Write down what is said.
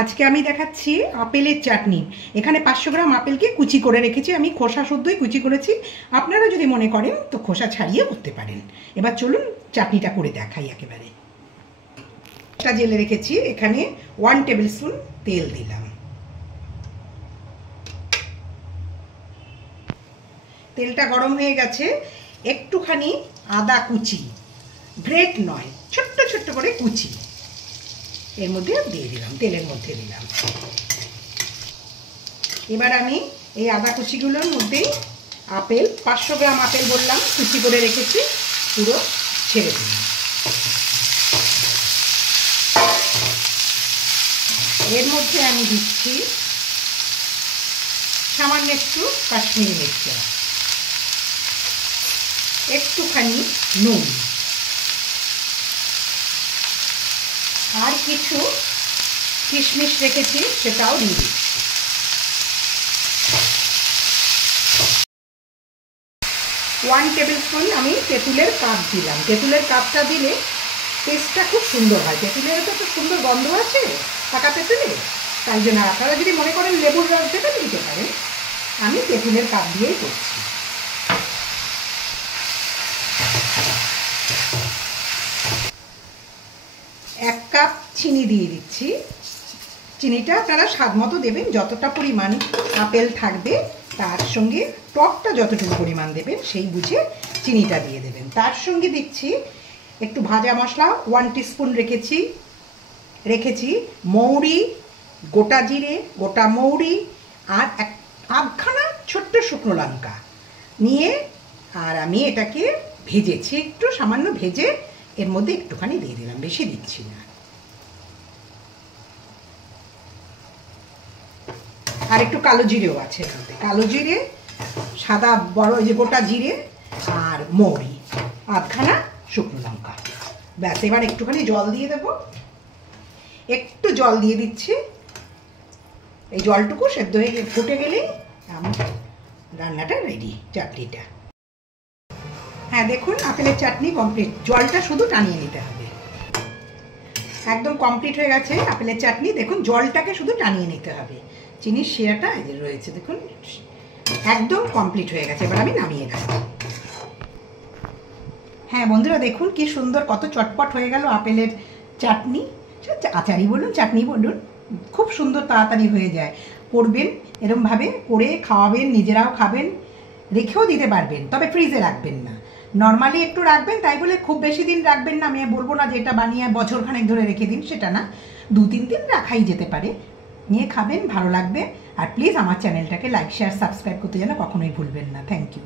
আজকে আমি দেখাচ্ছি আপেলের চাটনি। এখানে 500 গ্রাম আপেলকে কুচি করে রেখেছি, আমি খোসা শুদ্ধই কুচি করেছি। আপনারা যদি মনে করেন তো খোসা ছাড়িয়ে করতে পারেন। এবার চলুন চাটনিটা করে দেখাই একেবারে। এটা জেলে রেখেছি, এখানে 1 টেবিল স্পুন তেল দিলাম। তেলটা গরম হয়ে গেছে, একটুখানি আদা কুচি, গ্রেট নয়, ছোট্ট ছোট্ট করে কুচি এর মধ্যে দিয়ে দিলাম, তেলের মধ্যে দিলাম। এবার আমি এই আদা কুচিগুলোর মধ্যেই আপেল, 500 গ্রাম আপেল বললাম কুচি করে রেখেছি, পুরো ছেড়ে দিলাম। এর মধ্যে আমি দিচ্ছি সামান্য একটু কাশ্মীরি মির্চা, একটুখানি নুন, আর কিছু কিশমিশ রেখেছি সেটাও দিয়ে দিচ্ছি। ওয়ান টেবিল স্পুন আমি তেঁতুলের কাপ দিলাম। তেঁতুলের কাপটা দিলে টেস্টটা খুব সুন্দর হয়। তেঁতুলের তো খুব সুন্দর গন্ধ আছে পাকা তেঁতুলে, তাই জন্য আপনারা যদি মনে করেন লেবুর রস দেবেন দিতে পারেন, আমি তেঁতুলের কাপ দিয়েই করছি। এক কাপ চিনি দিয়ে দিচ্ছি। চিনিটা আপনারা স্বাদ মতো দেবেন, যতটা পরিমাণ আপেল থাকবে তার সঙ্গে টকটা যতটুকু পরিমাণ দেবেন সেই বুঝে চিনিটা দিয়ে দেবেন। তার সঙ্গে দিচ্ছি একটু ভাজা মশলা, 1 টিস্পুন রেখেছি মৌরি, গোটা জিরে, গোটা মৌরি, আর আধখানা ছোট্ট শুকনো লঙ্কা নিয়ে, আর আমি এটাকে ভেজেছি, একটু সামান্য ভেজে এর মধ্যে একটুখানি দিয়ে দিলাম, বেশি দিচ্ছি না। আর একটু কালো জিরেও আছে এর মধ্যে, কালো জিরে, সাদা বড় যে গোটা জিরে, আর মৌরি, আধখানা শুকনো লঙ্কা। ব্যাস, এবার একটুখানি জল দিয়ে দেবো, একটু জল দিয়ে দিচ্ছি। এই জলটুকু সেদ্ধ হয়ে ফুটে গেলেই আমার রান্নাটা রেডি, চাটনিটা। হ্যাঁ দেখুন, আপেলের চাটনি কমপ্লিট। জলটা শুধু টানিয়ে নিতে হবে। একদম কমপ্লিট হয়ে গেছে আপেলের চাটনি। দেখুন জলটাকে শুধু টানিয়ে নিতে হবে। চিনির শিরাটা এই যে রয়েছে, দেখুন একদম কমপ্লিট হয়ে গেছে। এবার আমি নামিয়ে রাখছি। হ্যাঁ বন্ধুরা দেখুন কি সুন্দর, কত চটপট হয়ে গেল আপেলের চাটনি। আচারই বলুন চাটনি বলুন, খুব সুন্দর তাড়াতাড়ি হয়ে যায়। করবেন এরমভাবে করে খাওয়াবেন, নিজেরাও খাবেন, রেখেও দিতে পারবেন, তবে ফ্রিজে রাখবেন না। নর্মালি একটু রাখবেন, তাই বলে খুব বেশি দিন রাখবেন না। আমি বলবো না যে এটা বানিয়ে বছরখানেক ধরে রেখে দিন, সেটা না, 2-3 দিন রাখাই যেতে পারে। নিয়ে খাবেন, ভালো লাগবে। আর প্লিজ আমার চ্যানেলটাকে লাইক, শেয়ার, সাবস্ক্রাইব করতে যেন কখনোই ভুলবেন না। Thank you.